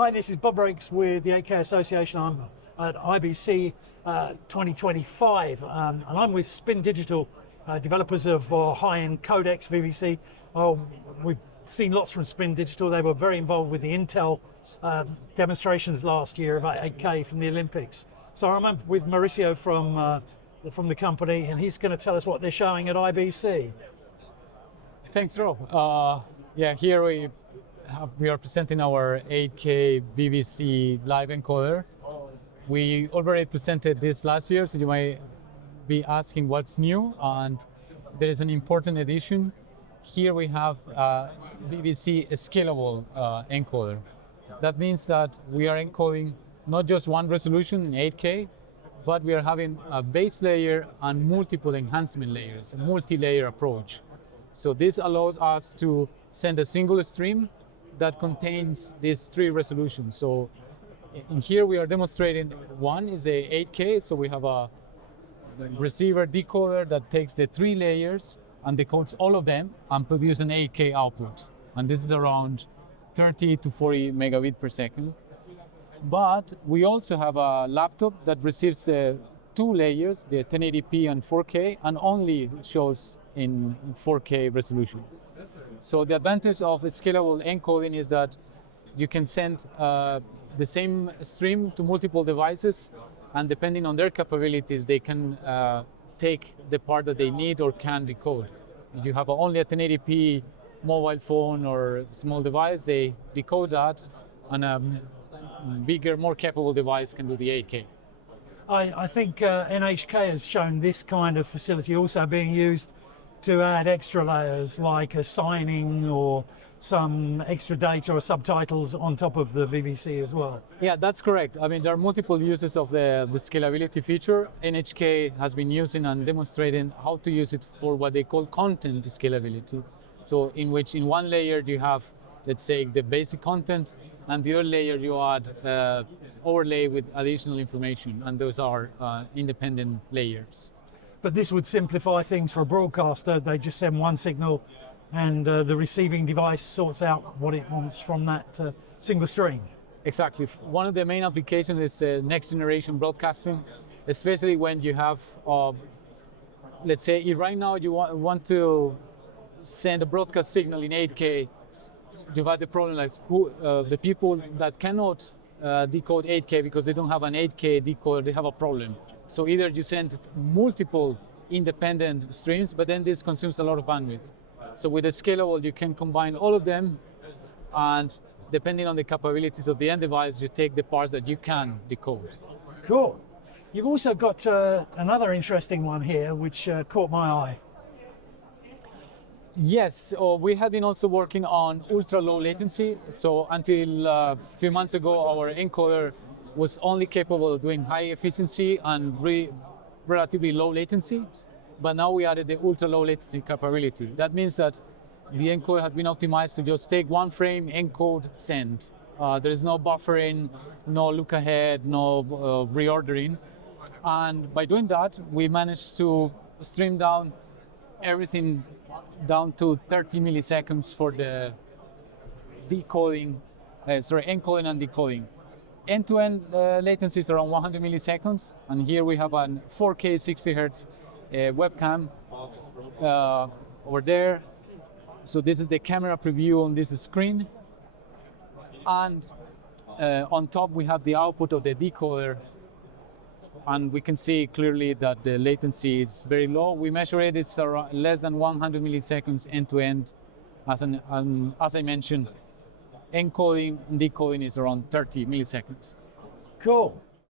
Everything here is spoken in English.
Hi, this is Bob Raikes with the 8K Association. I'm at IBC 2025, and I'm with Spin Digital, developers of high-end codecs VVC. We've seen lots from Spin Digital. They were very involved with the Intel demonstrations last year of 8K from the Olympics. So I'm with Mauricio from the company, and he's going to tell us what they're showing at IBC. Thanks, Rob. Here we are presenting our 8K VVC live encoder. We already presented this last year, so you might be asking what's new, and there is an important addition. Here we have VVC scalable encoder. That means that we are encoding not just one resolution in 8K, but we are having a base layer and multiple enhancement layers, a multi-layer approach. So this allows us to send a single stream that contains these three resolutions. So in here we are demonstrating one is a 8K, so we have a receiver decoder that takes the three layers and decodes all of them and produces an 8K output. And this is around 30 to 40 megabit per second. But we also have a laptop that receives two layers, the 1080p and 4K, and only shows in 4K resolution. So the advantage of scalable encoding is that you can send the same stream to multiple devices, and depending on their capabilities, they can take the part that they need or can decode. If you have only a 1080p mobile phone or small device, they decode that, and a bigger, more capable device can do the 8K. I think NHK has shown this kind of facility also being used to add extra layers like assigning or some extra data or subtitles on top of the VVC as well. Yeah, that's correct. I mean, there are multiple uses of the scalability feature. NHK has been using and demonstrating how to use it for what they call content scalability. So in which in one layer you have, let's say, the basic content, and the other layer you add overlay with additional information, and those are independent layers. But this would simplify things for a broadcaster. They just send one signal and the receiving device sorts out what it wants from that single stream. Exactly. One of the main applications is next generation broadcasting, especially when you have, let's say right now you want to send a broadcast signal in 8K. You've had the problem like the people that cannot decode 8K because they don't have an 8K decoder, they have a problem. So either you send multiple independent streams, but then this consumes a lot of bandwidth. So with a scalable, you can combine all of them, and depending on the capabilities of the end device, you take the parts that you can decode. Cool. You've also got another interesting one here, which caught my eye. Yes, we have been also working on ultra-low latency. So until a few months ago, our encoder was only capable of doing high efficiency and relatively low latency. But now we added the ultra-low latency capability. That means that the encoder has been optimized to just take one frame, encode, send. There is no buffering, no look ahead, no reordering. And by doing that, we managed to stream down everything down to 30 milliseconds for the encoding and decoding. End-to-end latency is around 100 milliseconds, and here we have a 4K 60 Hertz webcam over there. So this is the camera preview on this screen, and on top we have the output of the decoder, and we can see clearly that the latency is very low. We measure it, it's around less than 100 milliseconds end-to-end. As I mentioned, encoding and decoding is around 30 milliseconds. Cool.